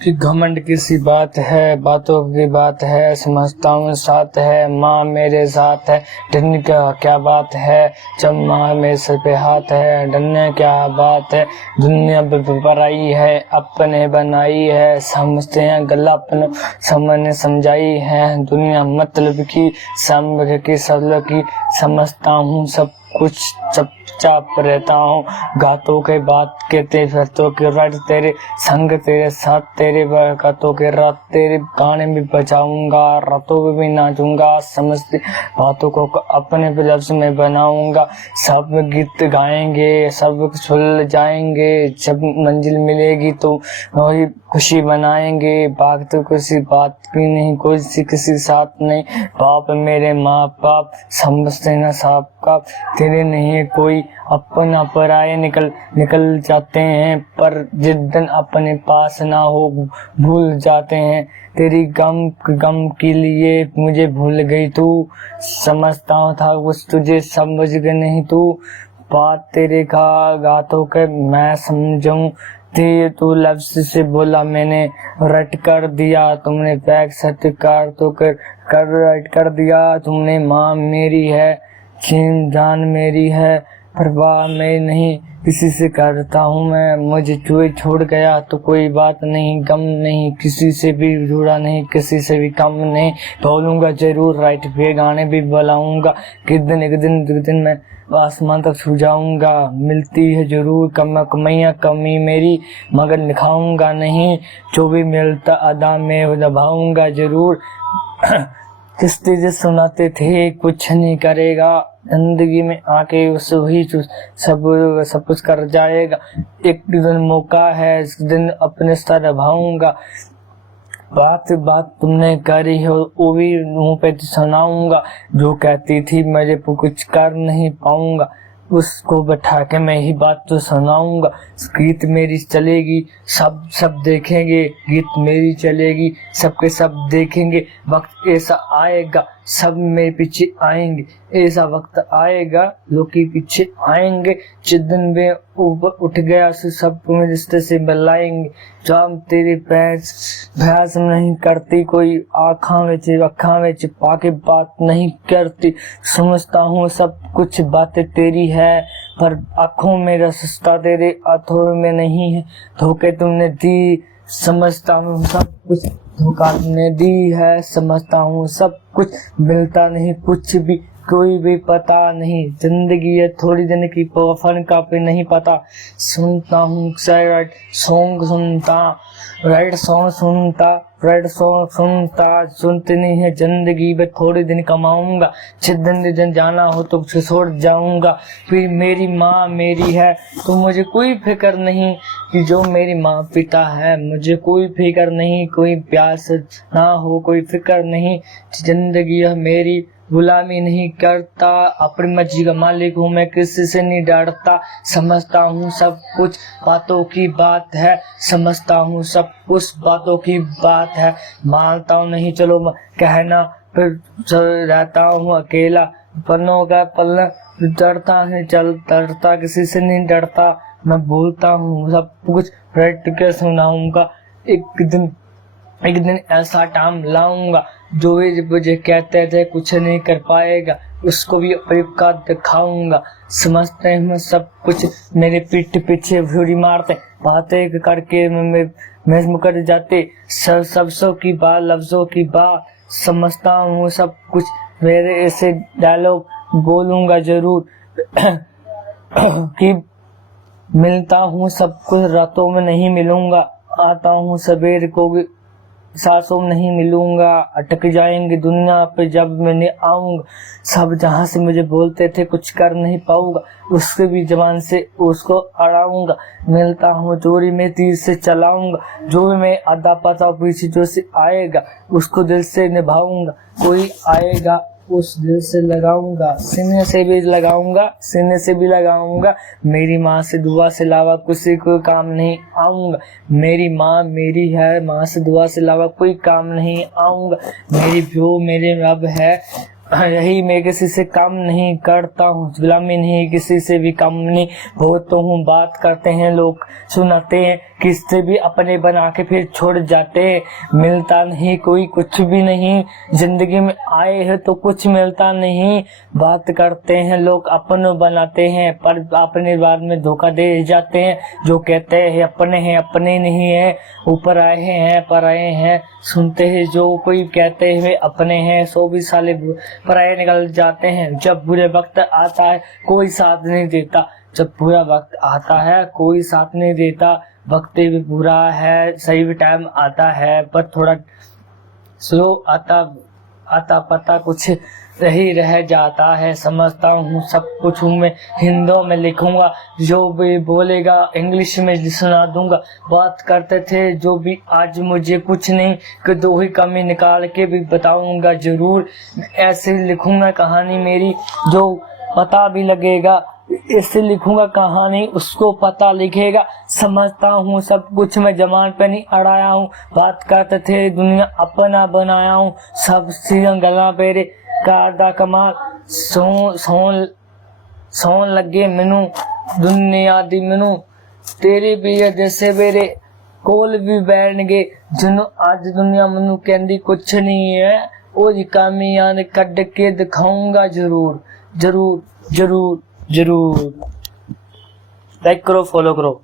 कि घमंड किसी बात है, बातों की बात है, समझता हूँ साथ है, माँ मेरे साथ है, डरने का क्या बात है, जब माँ मेरे सर पे हाथ है, डरने क्या बात है, दुनिया पराई है, अपने बनाई है, समझते हैं गलापन सबने समझाई है, दुनिया मतलब की समझ की सब की, समझता हूँ सब कुछ चुपचाप रहता हूँ, गातों के बात कहते फिरतों के रट तेरे संग तेरे साथ तेरे बरकतों के रात तेरे गाने भी बजाऊंगा, रातों में भी नाचूंगा, समझते बातों को अपने लफ्ज में बनाऊंगा, सब गीत गाएंगे, सब सुल जाएंगे, जब मंजिल मिलेगी तो वही खुशी मनाएंगे, बात तो किसी बात की नहीं, कोई सी किसी साथ नहीं, बाप मेरे माँ बाप समझते न साफ का, तेरे नहीं कोई अपना पराये निकल जाते हैं, पर जिस दिन अपने पास ना हो भूल जाते हैं, तेरी गम के लिए मुझे भूल गई तू, समझता था कुछ तुझे समझ गई नहीं तू, बात तेरे का गातों के मैं समझूं थे, तू लफ्ज से बोला मैंने रट कर दिया, तुमने बैग सत्कार तो कर रट कर दिया, तुमने माँ मेरी है, जान मेरी है, परवाह मैं नहीं किसी से करता हूँ मैं, मुझे कोई छोड़ गया तो कोई बात नहीं, गम नहीं किसी से भी जुड़ा नहीं, किसी से भी कम नहीं, बोलूंगा जरूर राइट पे गाने भी बुलाऊंगा, एक दिन मैं आसमान तक छू जाऊंगा, मिलती है जरूर कमी मेरी, मगर लिखाऊंगा नहीं, जो भी मिलता अदा में दबाऊंगा जरूर किस्ते जो सुनाते थे कुछ नहीं करेगा, जिंदगी में आके उस वही सब कुछ कर जाएगा, एक दिन मौका है इस दिन अपने साथ निभाऊंगा, बात तुमने करी हो वो भी मुंह पे सुनाऊंगा, जो कहती थी मेरे को कुछ कर नहीं पाऊंगा, उसको बैठा के मैं ही बात तो सुनाऊंगा, गीत मेरी चलेगी सब देखेंगे, गीत मेरी चलेगी सबके सब देखेंगे, वक्त ऐसा आएगा सब मेरे पीछे आएंगे, ऐसा वक्त आएगा लोग के पीछे आएंगे, जिस दिन मैं ऊपर उठ गया से सब तुम्हें रिश्ते से बुलाएंगे, जब तेरी भैंस नहीं करती कोई आँखा में छिपा के बात नहीं करती, समझता हूँ सब कुछ बातें तेरी है, पर आँखों में रसता तेरे हाथों में नहीं है, धोखे तुमने दी, समझता हूँ सब कुछ धोखा तुमने दी है, समझता हूँ सब कुछ मिलता नहीं कुछ भी, कोई भी पता नहीं, जिंदगी है थोड़ी दिन की फन का भी नहीं पता, सुनता हूँ राइट सॉन्ग सुनता सुनते नहीं है, जिंदगी में थोड़े दिन कमाऊंगा, जिस दिन जाना हो तो छोड़ जाऊंगा, फिर मेरी माँ मेरी है तो मुझे कोई फिक्र नहीं, कि जो मेरी माँ पिता है मुझे कोई फिक्र नहीं, कोई प्यास ना हो कोई फिक्र नहीं, जिंदगी है मेरी गुलामी नहीं करता, अपनी मर्जी का मालिक हूँ मैं किसी से नहीं डरता, समझता हूँ सब कुछ बातों की बात है, समझता हूँ सब कुछ बातों की बात है, मानता हूँ नहीं चलो कहना, फिर रहता हूँ अकेला पन्नों का पलना, डरता किसी से नहीं डरता, मैं बोलता हूँ सब कुछ रट के सुनाऊंगा, एक दिन ऐसा टाइम लाऊंगा, जो भी मुझे कहते थे कुछ नहीं कर पाएगा उसको भी का दिखाऊंगा, समझते हैं सब कुछ मेरे पीठ पीछे भूरी मारते, बातें करके मैं मुकर जाते, सबसों की बात लफ्जों की बात, समझता हूँ सब कुछ, मेरे ऐसे डायलॉग बोलूंगा जरूर कि मिलता हूँ सब कुछ रातों में नहीं मिलूंगा, आता हूँ सवेर को भी सांसों में नहीं मिलूंगा, अटक जाएंगे दुनिया पे जब मैंने आऊंगा, सब जहां से मुझे बोलते थे कुछ कर नहीं पाऊंगा, उसके भी जबान से उसको अड़ाऊंगा, मिलता हूँ चोरी में तीर से चलाऊंगा, जो भी मैं आधा पता पीछे जो से आएगा उसको दिल से निभाऊंगा, कोई आएगा उस दिल से लगाऊंगा, सीने से भी लगाऊंगा, मेरी माँ से दुआ से लावा किसी को काम नहीं आऊंगा, मेरी माँ मेरी है, माँ से दुआ से लावा कोई काम नहीं आऊंगा, मेरी जो मेरे रब है यही मैं किसी से काम नहीं करता हूँ, गुलामी नहीं किसी से भी कम नहीं। बहुत तो हूँ बात करते हैं लोग, सुनाते हैं किससे भी अपने बना के फिर छोड़ जाते हैं। मिलता नहीं कोई कुछ भी नहीं, जिंदगी में आए हैं तो कुछ मिलता नहीं। बात करते हैं लोग अपनों बनाते हैं, पर अपने बाद में धोखा दे जाते हैं। जो कहते हैं अपने नहीं है, ऊपर आए हैं पर आए हैं। सुनते हैं जो कोई कहते हुए अपने हैं, 120 साले पराये निकल जाते हैं। जब बुरे वक्त आता है कोई साथ नहीं देता, जब बुरा वक्त आता है कोई साथ नहीं देता। वक्त भी बुरा है, सही भी टाइम आता है, पर थोड़ा स्लो आता पता कुछ रही रह जाता है। समझता हूँ सब कुछ हूँ मैं, हिंदों में लिखूंगा, जो भी बोलेगा इंग्लिश में सुना दूंगा। बात करते थे जो भी आज मुझे कुछ नहीं, कि 2 ही कमी निकाल के भी बताऊंगा जरूर। ऐसे लिखूंगा कहानी मेरी जो पता भी लगेगा, इससे लिखूंगा कहानी उसको पता लिखेगा। समझता हूँ सब कुछ मैं जमान पे नहीं अड़ाया हूँ। बात करते थे दुनिया अपना बनाया हूँ, सब गला पेरे करदा कमाल। सोन लगे मैनू दुनिया दी, मैनू तेरे भी जैसे मेरे कोल भी बैठ गए, जिन्हों आज दुनिया मैनू कहती कुछ नहीं है। वो कामियां ने कट के दिखाऊंगा जरूर जरूर जरूर जरूर। लाइक करो, फॉलो करो।